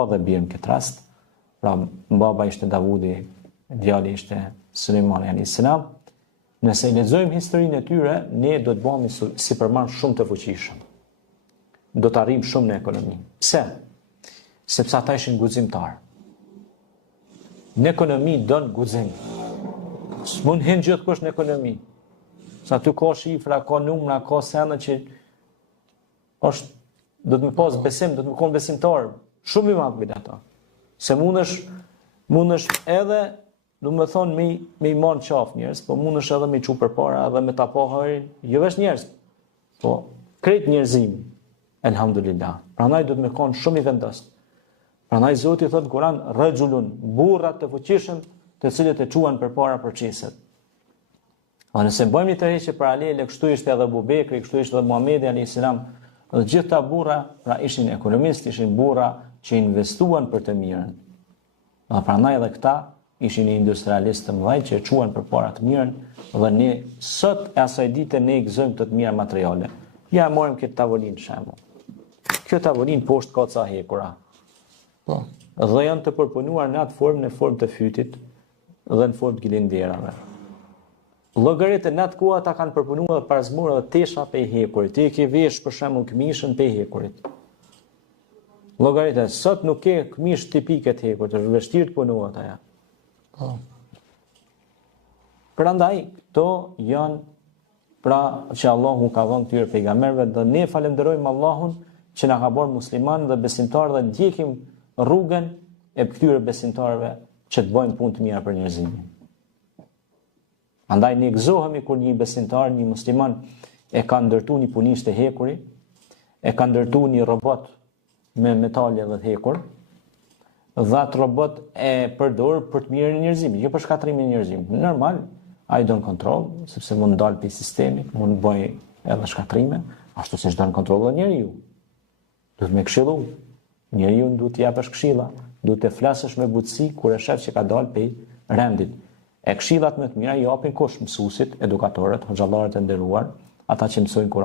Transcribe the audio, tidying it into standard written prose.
dhe birë në këtë rast. Pra, baba ishte Davudi, djali ishte Sulejmani a.s. Nëse i lexojmë historinë e tyre, ne do të bëhemi sipërmarr shumë të fuqishëm. Do të arrijmë shumë në ekonomi. Pse? Sepse ata ishin guximtar. Në ekonomi don guxim. S'mund hin gjithkusht në ekonomi. Sa ty ka shifra, ka numra, ka sende që është do të më pas besim, do të më kon besimtar shumë i madh me ata. Se mundesh edhe, do më thonë, me i marrë qaf njerëz, po mundesh edhe me i çu përpara edhe me ta pa hërin, jo vetëm njerëz, po krejt njerëzim. Elhamdulillah. Prandaj do të më kon shumë i vendosur. Prandaj Zoti thot në Kur'an, rajulun, burrat të fuqishëm, të cilët e çuan përpara përçeset. A nëse bëjmë një tërheqje paralele, kështu ishte edhe Abu Bekri, kështu ishte edhe Muhamedi alayhis salam, dhe gjithë ta burra, pra ishin ekonomistë, ishin burra që investuan për të mirën. Dhe prandaj edhe këta ishin industrialistë të mëdhenj që çuan përpara të mirën, dhe ne sot e asaj dite ne i gëzojmë të mira materiale. Ja morëm këtë tavolinë shembull. Kjo tavolinë poshtë ka ca hekura. Po. Dhe janë të përpunuar në atë formë, në formë të fytit dhe në formë të gilinderave. Llogaritë në atë kohë ata kanë përpunuar parazmur edhe tesha pe hekurit. Ti ke vesh për shembull këmishën pe hekurit. Llogaritë sot nuk ke këmishë tipike të hekurit, është vështirë të punohet ajo. Po. Prandaj këto janë pra që Allahu ka dhënë këtyre pejgamberëve dhe ne falenderojmë Allahun që na ka bërë musliman dhe besimtar dhe ndjekim rrugën e këtyre besimtarëve që të bëjnë punë të mira për njerëzimin. Andaj ne gëzohemi kur një besimtar, një musliman e ka ndërtuar një punisht të hekuri, e ka ndërtuar një robot me metale dhe të hekur, dhe atë robot e përdor për të mirën e njerëzimit, jo për shkatrimin e njerëzimit. Normal, ai don kontroll, sepse mund dal pi sistemi, mund bëj edhe shkatrime, ashtu siç don kontroll edhe njeriu. Duhet me këshillu. Njeriu duhet t'i japësh këshilla, duhet të flasësh me butësi kur e shef që ka dalë pe rendit. E këshillat më të mira i japin kush? Mësuesit, edukatorët, hoxhallarët e nderuar, ata që mësojnë Kur'an.